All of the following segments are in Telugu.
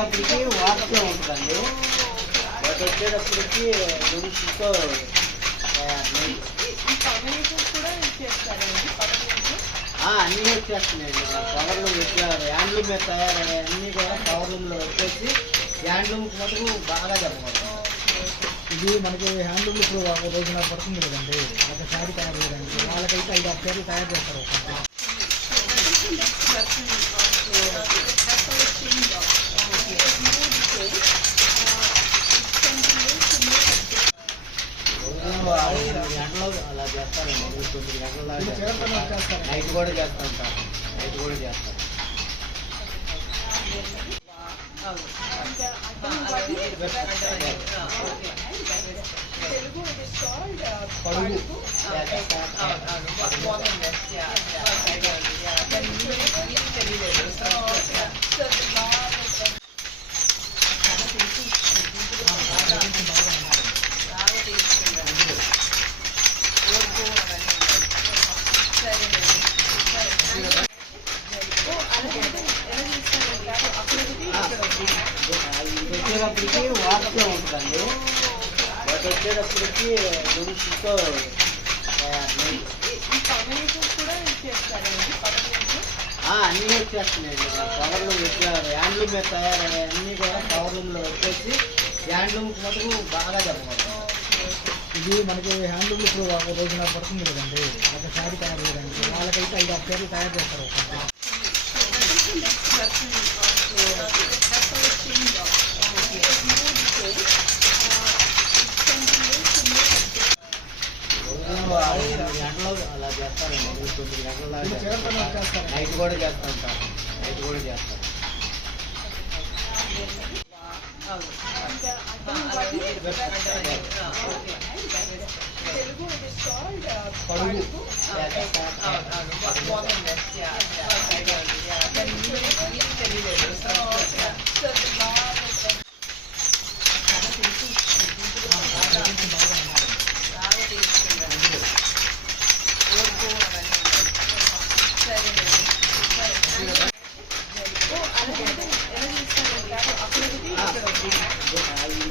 వచ్చేటప్పటికి వాటర్లో ఉంటుందండి. బట్ వచ్చేటప్పటికి దుడుసుతో అన్నీ వచ్చేస్తున్నాయండి. కవర్లు హ్యాండ్లూమ్ మీద తయారయ్యే అన్నీ కూడా కవర్లూమ్లో వచ్చేసి హ్యాండ్లూమ్కి మటుకు బాగా చెప్పకూడదు. ఇది మనకి హ్యాండ్లూమ్ ఇప్పుడు ఒక రోజున పడుతుంది కదండి, ఒక శారీ తయారు చేయడానికి. వాళ్ళకైతే 5-6 శారీలు తయారు చేస్తారు. గంటలో అలా చేస్తారండి. 9 గంటల దాకా నైట్ కూడా చేస్తాం సార్. నైట్ కూడా చేస్తాం. వచ్చేటప్పటికి వాటర్లో ఉంటుందండి. బట్ వచ్చేటప్పటికి దుడుసుతో అన్నీ వచ్చేస్తున్నాయండి. కవర్లు హ్యాండ్లూమ్ మీద తయారయ్యే అన్నీ కూడా కవర్లూమ్లో వచ్చేసి హ్యాండ్లూమ్కి మటుకు బాగా చెప్పకూడదు. ఇది మనకి హ్యాండ్లూమ్ ఇప్పుడు ఒక రోజున పడుతుంది కదండి, ఒక శారీ తయారు చేయడానికి. వాళ్ళకైతే 5-6 శారీలు తయారు చేస్తారు. గంటలో అలా చేస్తారండి. 9 గంటల దాకా నైట్ కూడా చేస్తాం సార్. నైట్ కూడా చేస్తాం.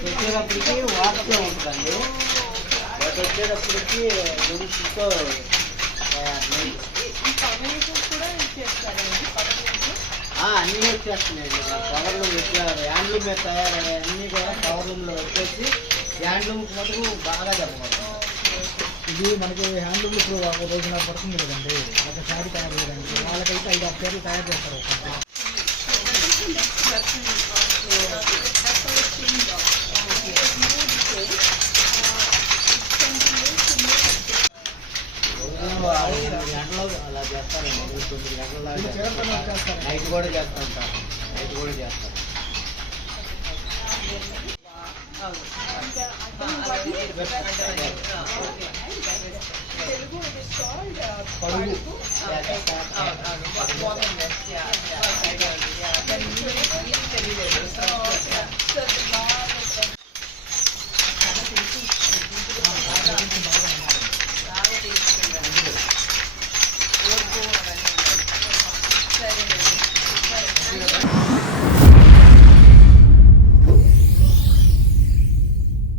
వచ్చేటప్పటికి వాటర్లో ఉంటుందండి. బట్ వచ్చేటప్పటికి దుడుసుతో అన్నీ వచ్చేస్తున్నాయండి. కవర్లు హ్యాండ్లూమ్ మీద తయారయ్యే అన్నీ కూడా కవర్లూమ్లో వచ్చేసి హ్యాండ్లూమ్కి మటుకు బాగా చెప్పకూడదు. ఇది మనకి హ్యాండ్లూమ్ ఇప్పుడు ఒక రోజున పడుతుంది కదండి, ఒక శారీ తయారు చేయడానికి. వాళ్ళకైతే 5-6 శారీలు తయారు చేస్తారు. గంటలో అలా చేస్తారండి. 9 గంటల దాకా నైట్ కూడా చేస్తాం సార్. నైట్ కూడా చేస్తాం.